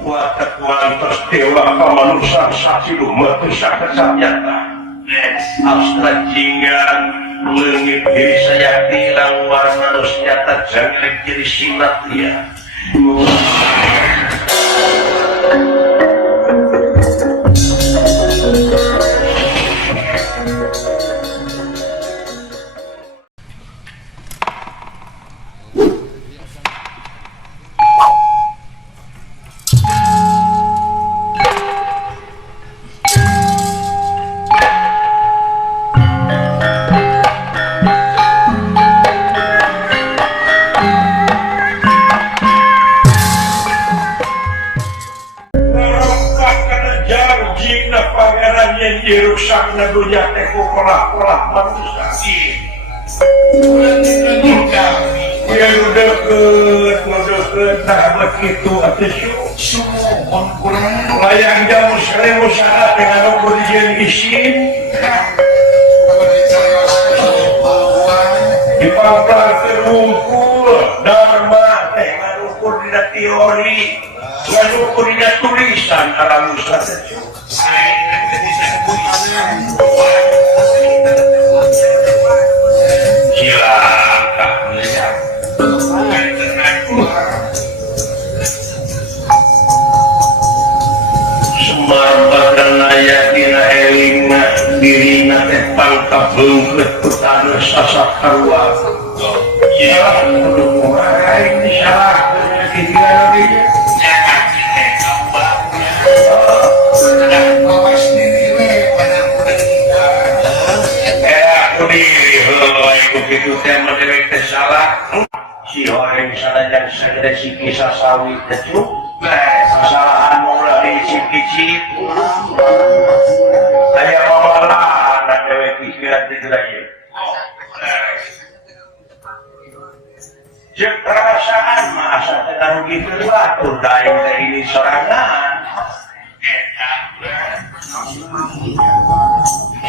kualitas dewa kemanusiaan sasilu metusak kesanyata Astra jinggan lengit diri saya tilang warna nyata jangkrik jadi silat dia dirusak nadunya teko pola-pola manusia dia udah tak begitu atas layang jamu seribu syarat dengan ukur isin di pangkal terungkul dharma dengan ukur tidak teori dengan ukur tidak tulisan alam usaha dirina teh pangkap beungkeut putana sasakarua ya kudu mulai insyaallah kieu dieu begitu tema direct salah si orang salah yang saya si kisah sawit itu kesalahan mulai si kecil saya malah ada dewe pikiran di gerai cek perasaan masa tidak begitu batu daing ini sorangan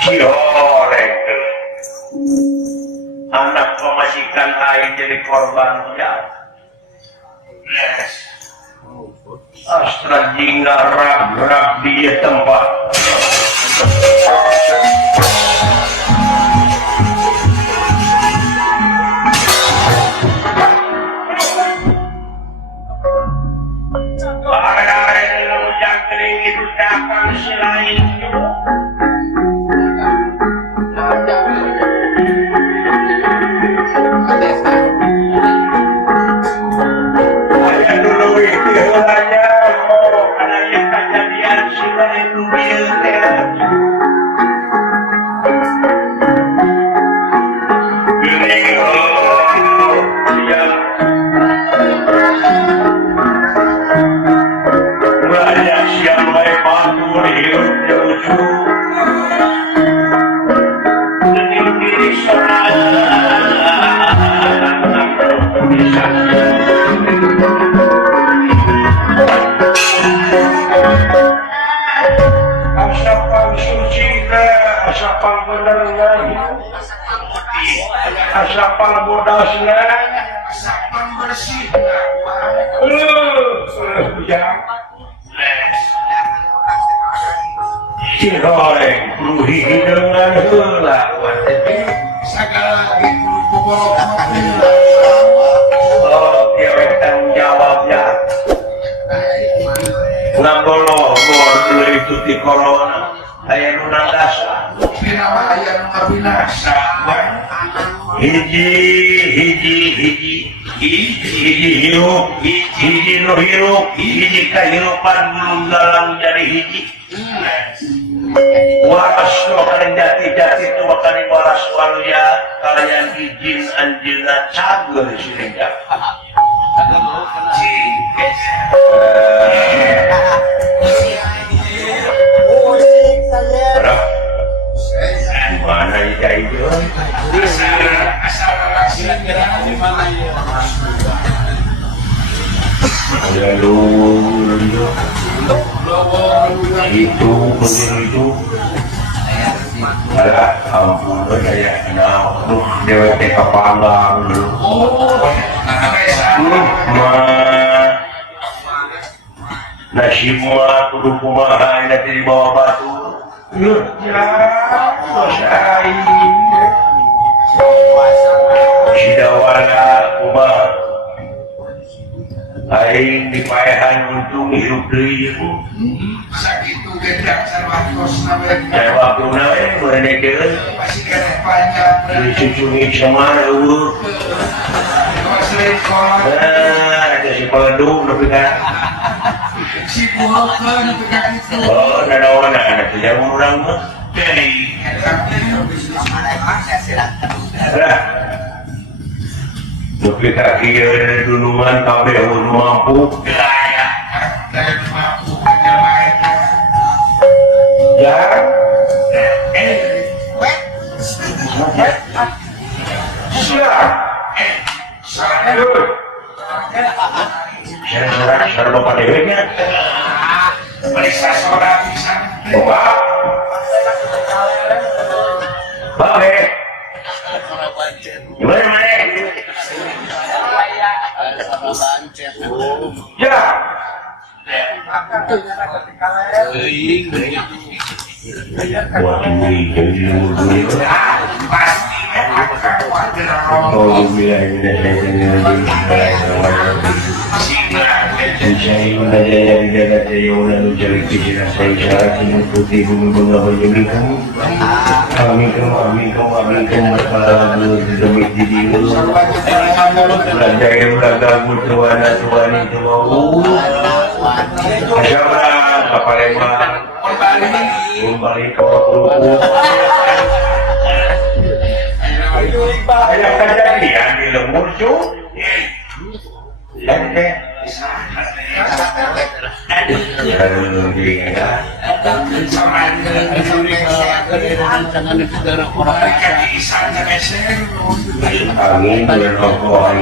si orang anak pemajikan lain jadi korban ya Astra jingga rab di tempat barang lu jangkring itu datang selain asapal bodasna asapal bersih bujang si goreng ruhi dengan heula sagala itu dia tanggung jawabnya ngambologor dulu itu di corona aya nu nandasa pinawa aya nu ngabinasa hiji hirup hiji nu hirup hiji kahirupan belum dalam jadi hiji waras kalian jati-jati itu makan waras walia kalian izin anjina cager sehingga mana itu itu begitu ada ampun kayak dewek kepalang nasib mah kudu kumaha nanti di bawah batu. Ya, dosain. Sidawana kumaha. Aing dipaehan untung hidup deui. Sakitu gedang sarwa kosna we. Saya waktu naik mulai keun. Masih kena panjang. Dicucungi sama eueuh. Masih sekolah. Ada si peledung tapi kan. Si buhokan pegang itu. Oh, nanawana anak yang urang mah. Jadi, lah. Tapi kaki duluan kabeh urang mampu. Daya mampu penyelamat. Ya. Siap. Saya sareng bapak dewe nya. Periksa sorak bisa. Bapak. Bapak. Gimana mana? Ya. Buat ini jadi dulu. Pasti akan wajar. Oh, Mencari budaya di daerah Jawa lalu cari pikiran saya cara mengikuti gunung-gunung baju kamu. Kami kamu berkala demi diri lu. Belajar belajar tuan tua. Asyara kapaleman. Kembali ke waktu. Ayah kejadian di lembur cu. Angin berokok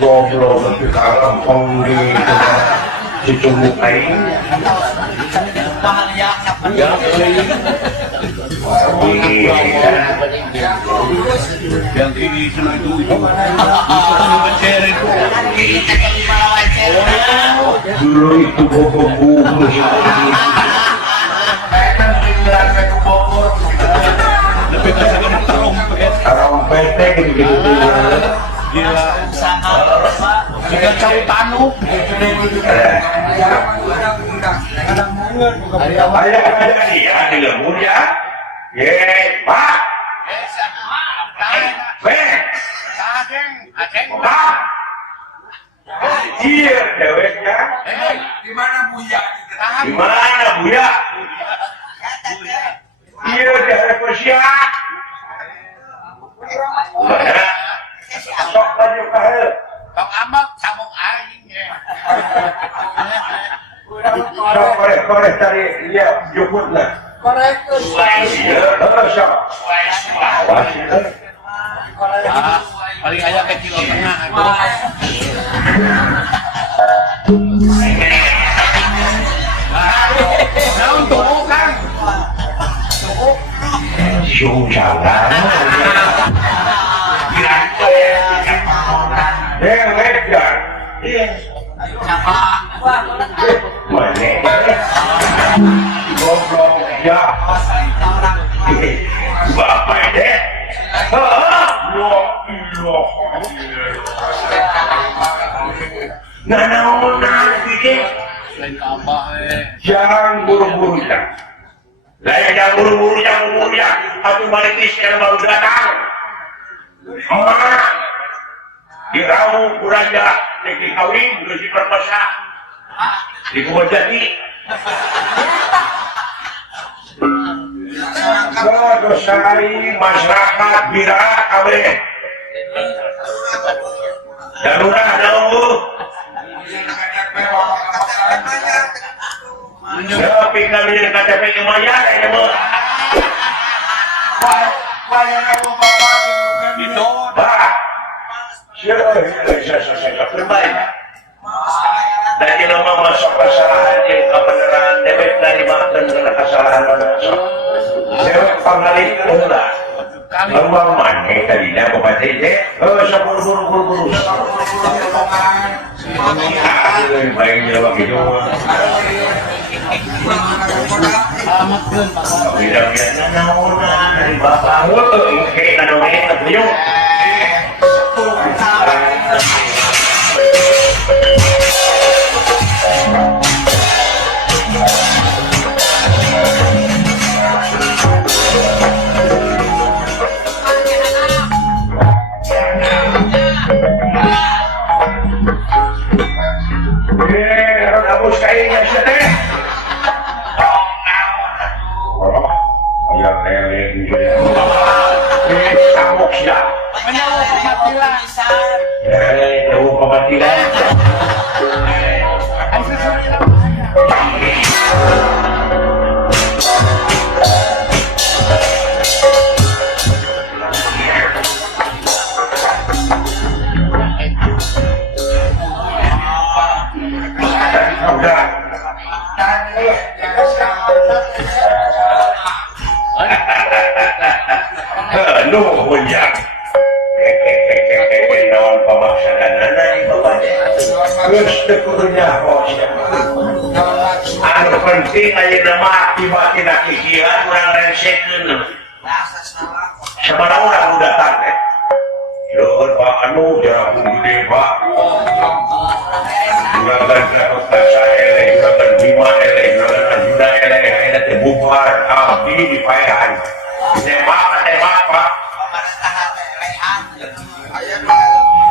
goblok tapi kalau pengdi cucu mukai yang ini itu dulu itu buku trompet gitu gila jika cau tanu ayah ada dia di lembur ya pak pak iya deweknya Di mana Buya? di mana Buya iya dari Persia sok baju kahel Tong ambak sabung aing ya. sok korek cari dia jemput lah Korek tuh. iya sok awas itu Paling aja ke kilo tengah. Nah untuk kan. susah legar mana goblok ya bapak deh jangan buru-buru ya jangan buru-buru ya aku balik sekarang baru datang dirau kuraja di kawin udah diperkosa di kubur jadi dosai masyarakat bira kabeh darurat nunggu tapi kami di KTP lumayan ya bu itu pak saya terbaik dari nama masuk kesalahan yang kebenaran debit dari bahkan dengan kesalahan saya panggali pula Bawang maneh tadinya bapak teh. Sa buru-buru. Baiknya begitu. Bidang-bidangnya naonan dari bapak. Oke, kadang-kadang beliau. Hapus kayaknya siya teh. Ayan, samok siya. Menawag pamatilan. Tahu pamatilan. Ang susunod na mga. Udah. Nuhun ya. Naon pamaksakan nanay bapak. Gusto ko niya ako siya. Ano penting aja nama akibat nakikiran orang resekin. Sama orang udah tante. Yun pak anu jarang gede pak. Juragan Jakarta saya juragan Bima juragan Arjuna akhirnya terbubar abdi di payahan. Tembak pak.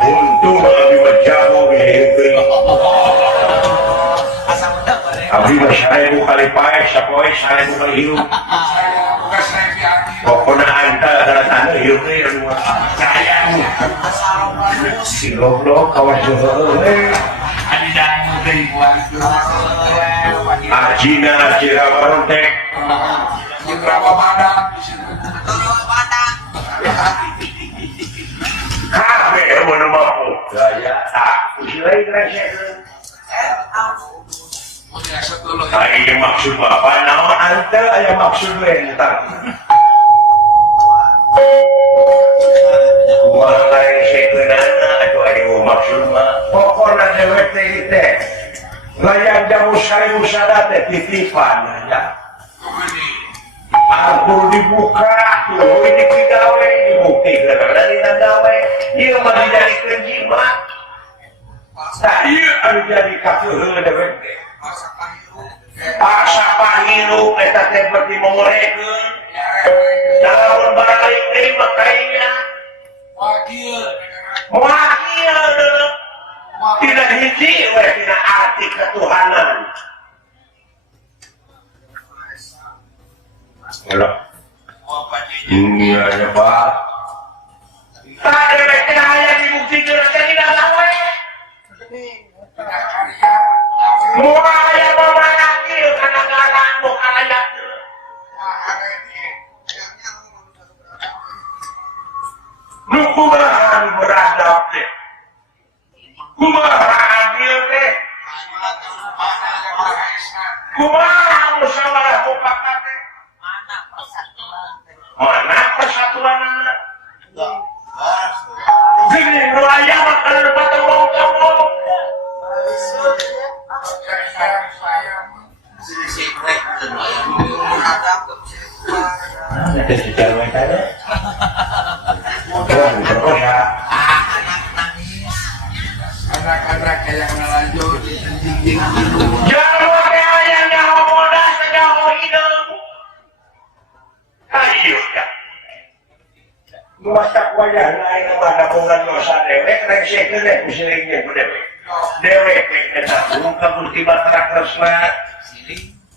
Untung abdi berjago gini. Abdi bersayang kali paeh, sapoe saya kali hidup. Pokoknya anta adalah tanda hidupnya yang luar sayang. Si goblok kawan johor. Ajina Cira Barontek. Berapa badan? Kabe mana mau? Gaya aku silai rasakan. Ay maksud bapak naon anta aya maksud rentar. Kumaha lain sekeunana atuh aya maksud mah. Pokona dewek teh teh. Layang jamu sayu sada teh titipan ya. Aku dibuka, tuh ini pigawe dibuktikan dari tandawe. Ieu mah dijadikeun jimat. Tah ieu anu jadi kakeuheun dewek teh. Paksa pahiru eta teh berarti memorekeun. Daun balik deui makainya. Wakil tidak hiji we tina arti ketuhanan. Halo. Iya ya Pak. Tadi mereka hanya dibuktikan tidak tahu. Muaya memanaki karena galang bukan ayat. Nukumahan beradab deh. Kumahan dia deh. Kumahan musyawarah mufakat deh. Mana persatuan anak? Gini nuraya makan lepas tembok-tembok. Ada sejarah mereka ada. Anak-anak yang melanjut Jangan pakai yang nyawa muda senyawa hidup. Ayo ya. Masak wajah lain mana bungan dosa dewek rengsek dewek kusilingnya dewek. Dewek kita ungkap bukti batera kresna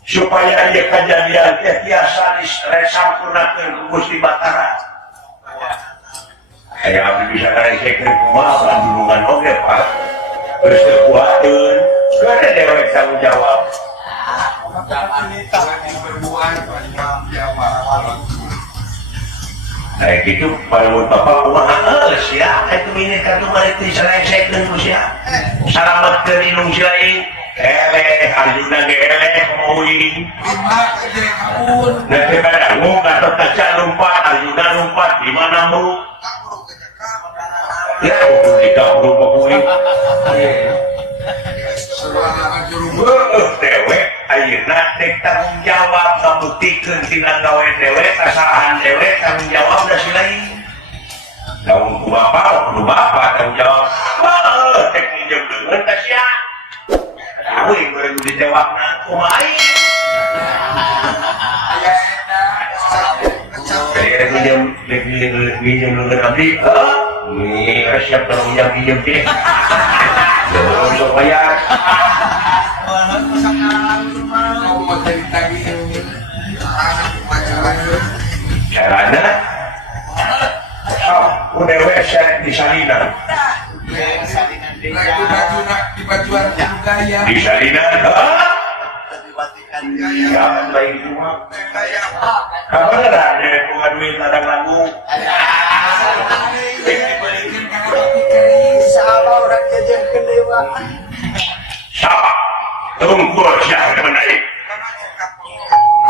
supaya aja kejadian tiasa disampurnakeun Gusti Batara. Kayak abdi bisa rengsek kumaha hubungan oge Pak. Geus teu kuateun. Gak ada dewek tanggung jawab. Kayak gitu, pada bapak kumaha eus ya, itu ini kartu mari diselesaikeun ku sia. Salametkeun inung si lain. eleh anjuna eleh moing lima kerja kabun nanti badangu atau kaca lompat anjuna lompat di mana mu kabur kerja kabun ya udah dikabur moing seruangan juru dewek ayeuna dek tanggung jawab kabuktikan tina gawe dewek kasahan dewek tanggung jawab da si lain daun ku bapak kudu bapak tanggung jawab dek minjem deungeun ka sia tahu yang baru dijawabna kumaha minjem deungeun abdi ini siap tolong yang minjem teh jangan sok bayar mau materi tadi carana udah website di Salinan lagu baju nak di bajuan gaya di Salinan jangan lain cuma kapan ada bukan duit ladang lagu balikin karena batu keris Sama orang jajan kedewa. siapa tunggu siapa menaik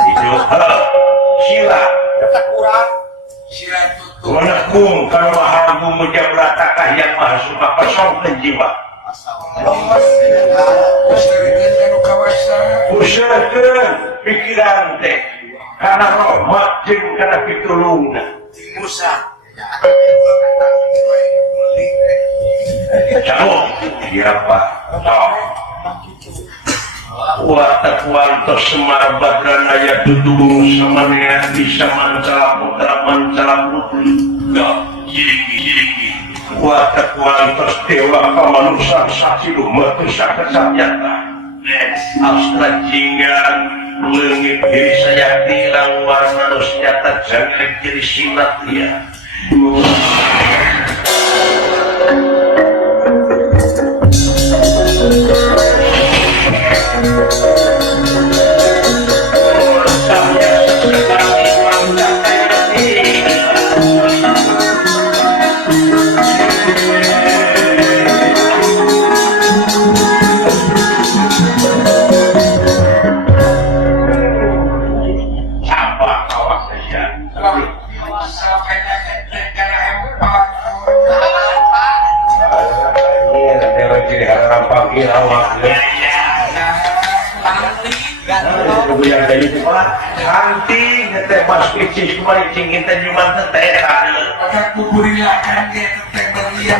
itu sila Tak kurang. sila tutup menekung kalau mahagu mujabratakah yang maha suka pesongkan jiwa sering kanu kawasan usahakan pikiran teh karena rahmat jeung karena pitulungna Musa jauh siapa Wata kuantos semar badran ayat dudung samanya bisa mancala putri gak jinggi Wata kuantos dewa kamanusan sasilu metusa kesanyata Lens astra jinggan lengit diri saya tilang warna nyata jangkrik jadi silat dia Hanti ngeteh mas picis kumaicing kita nyuman teteh maka kuburin lakan dia teteh berlian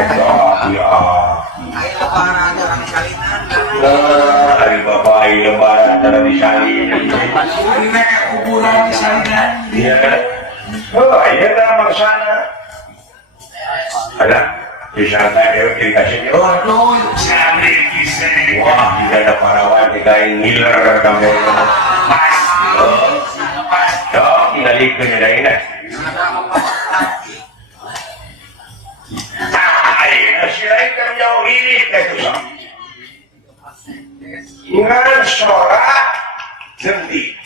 hari bapak ayo lebaran ada di Salinan kuburin ke kuburan di Salinan iya iya kan maksana ada di sana kiri kasih aduh sampai kisah wah tidak ada parawan kain ngiler kamu dok tinggalin ada ini ayo silain kan jauh ini itu ngan sorak gendi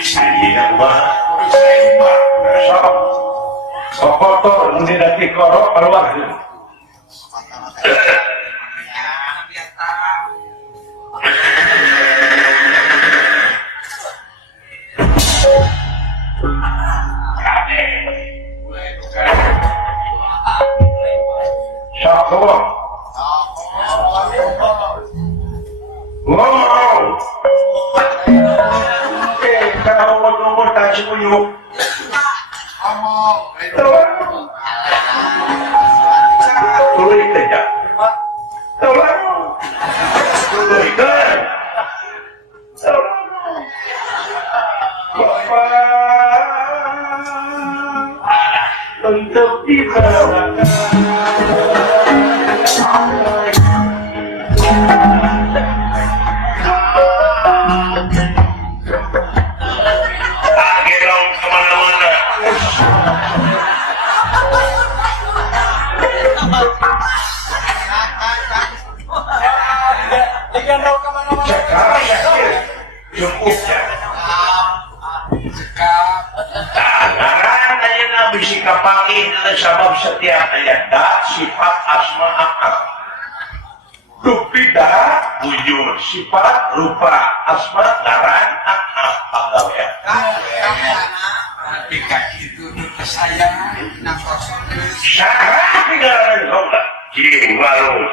Salinan mah sok sokotor mungkin nanti korok keluar sok ngomong kalau ngomong tak cuyuk ngomong tuloy tidak tolong tuloy kan bapak untuk dibawakan agerong kemana-mana Digendong kemana-mana. sekarang yakin cukupnya ngaran ayeuna bisi kapanggih dengan sabab setiap ayat sifat asma akal dupi tidak wujud sifat rupa asma ngaran pagawean Ketika itu saya syarat tinggalan Allah cing lalu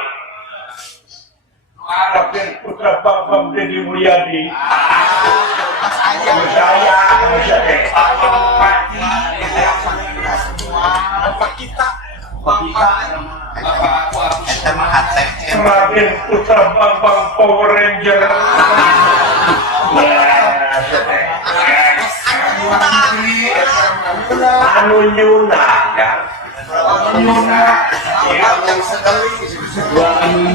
Kapten Putra Bambang Deddy Mulyadi saya Raden Putra Bambang Power Ranger anu nyuna ya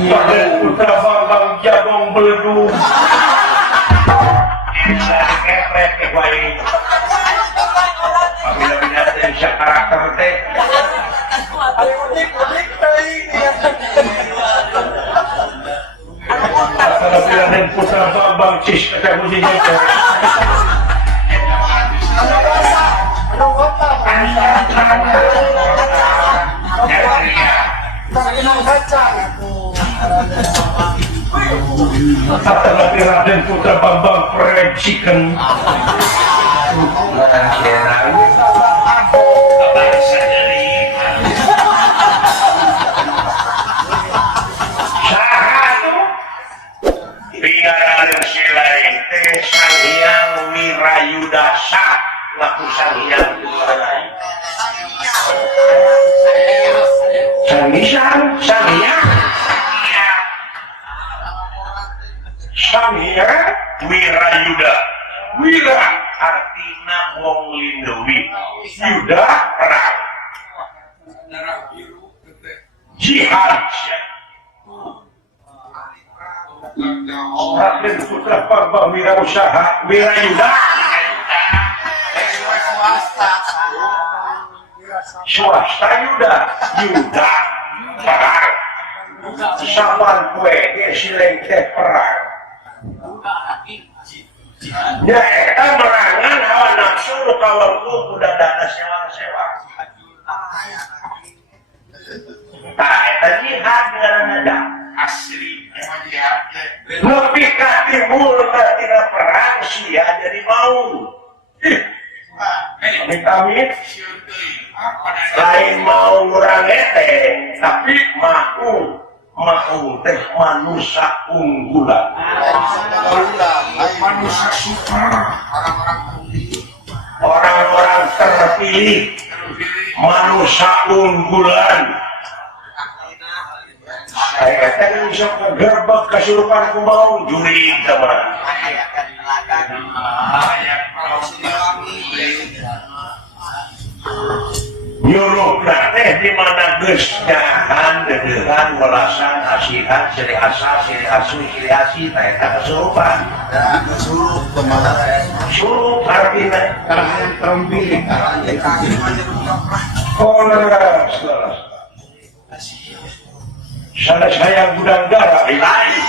Raden Putra Bambang Jabong Beledung bisa efek baik apabila bisa karakter teh Raden Putra Bambang Cis kata bunyinya Raden Putra Bambang Fried Chicken Pingaran silain teh Sang Hyang Wirayudasa ngaku Sang Hyang Sang Hyang Wirayuda Wira artina wong lindewi Yuda perang jihad Raden Putra Bambang Wirausaha Wirayuda swasta Yuda perang sawan kue sileng teh perang ya eta merangan hawa nafsu kawarku kuda dana sewa nah eta jihad ngaranna asli lebih katibul tina perang sia jadi mau amit-amit lain mau ngurang eteng tapi mau teh manusia unggulan manusia super orang-orang terpilih manusia unggulan saya tadi bisa kegerbek kesurupan ku mau juri teman nyuruh teh di mana geus nyahan dedehan welasan asihan ciri asa ciri asu ciri asi teh eta kesurupan suruh kemana suruh artinya karena terpilih sana saya gudang darah ilahi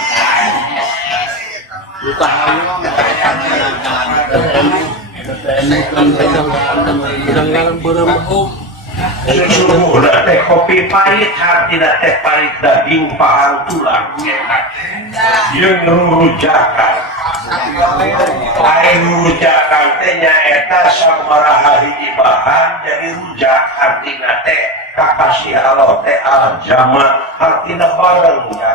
sesungguhnya teh kopi pahit tidak teh pahit daging pahang tulang yang rujakan lain rujakan teh nyaeta sabaraha hiji bahan jadi rujak artinya teh kakasih Allah teh aljama artinya bareng ya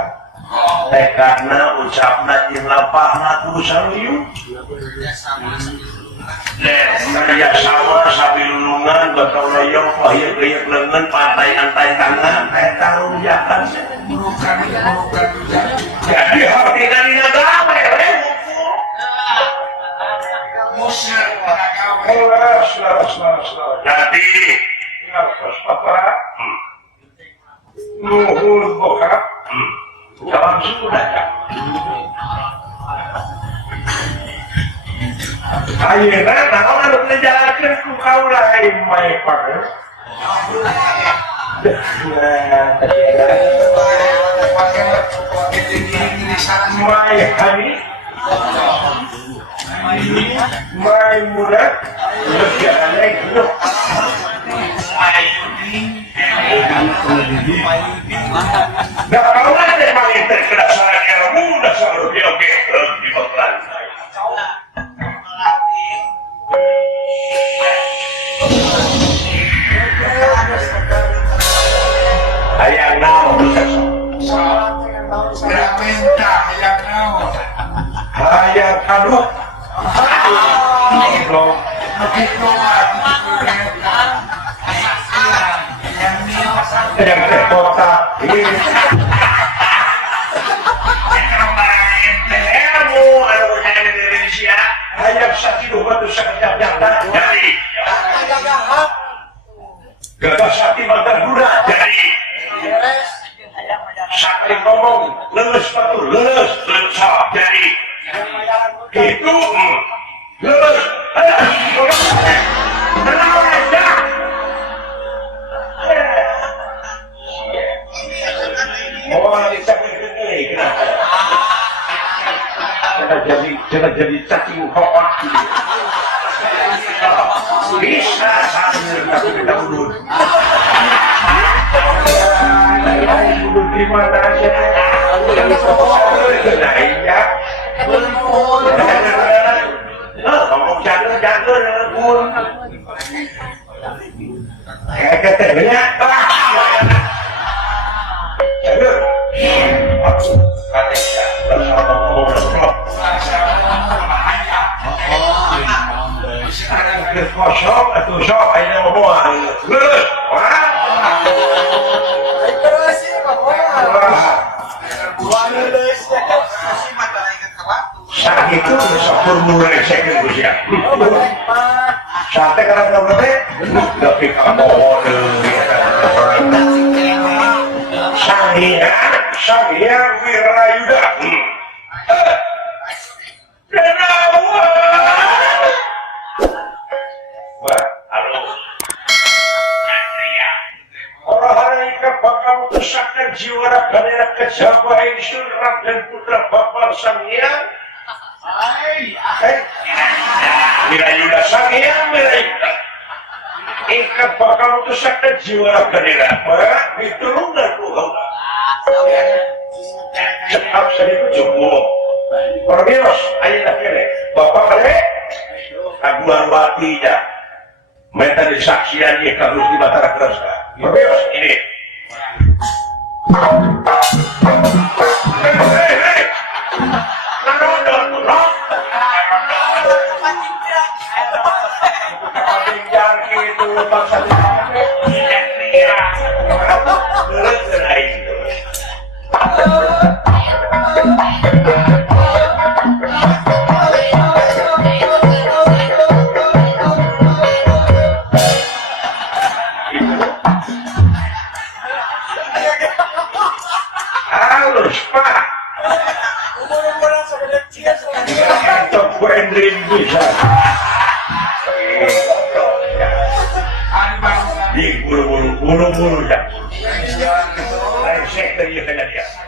teh karena ucapna jeung lapahna kudu saluyu saya sama sambil lulungan bakal loyong pahir-pahir lengan pantai-pantai tangan eta rujakan jadi hartina dina gawe nanti harus papa nuhur bokap jalan sudah ya ayeuna naon anu ngejalakeun ku kaula lain mae partner mae hani mae mudah lebih aneh nah kaula teh mangin teh kedasaran yang kadut. Belum. Yang kota ini. Indonesia hanya satu batu sekejap nyata dari gagah sakti mantan Buddha dari sakti ngomong lulus batu lulus dari itu lulus jangan jadi cacing hoak bisa sambil tapi kita urut urut di mana aja naiknya ngomong jago pun kayak ketenya jago katanya bersama ngomong kosong atau sok aja ngomong lulus saat itu sopur mulai saya usia saatnya karena kamu tapi kamu Sangya Wirayuda jiwa rakyat kejaba insyur dan putra bapak Sanghyang Wirayuda Sanghyang Wirayuda ikat bakal utusakkan jiwa rakyat ditulung dan Tuhan cepat saya itu cukup perbios ayat akhirnya bapak kalian aduan watinya minta disaksiannya kalau di Batara Kerasa perbios ini di bulu-bulu ya. Lain sektor ya kena dia.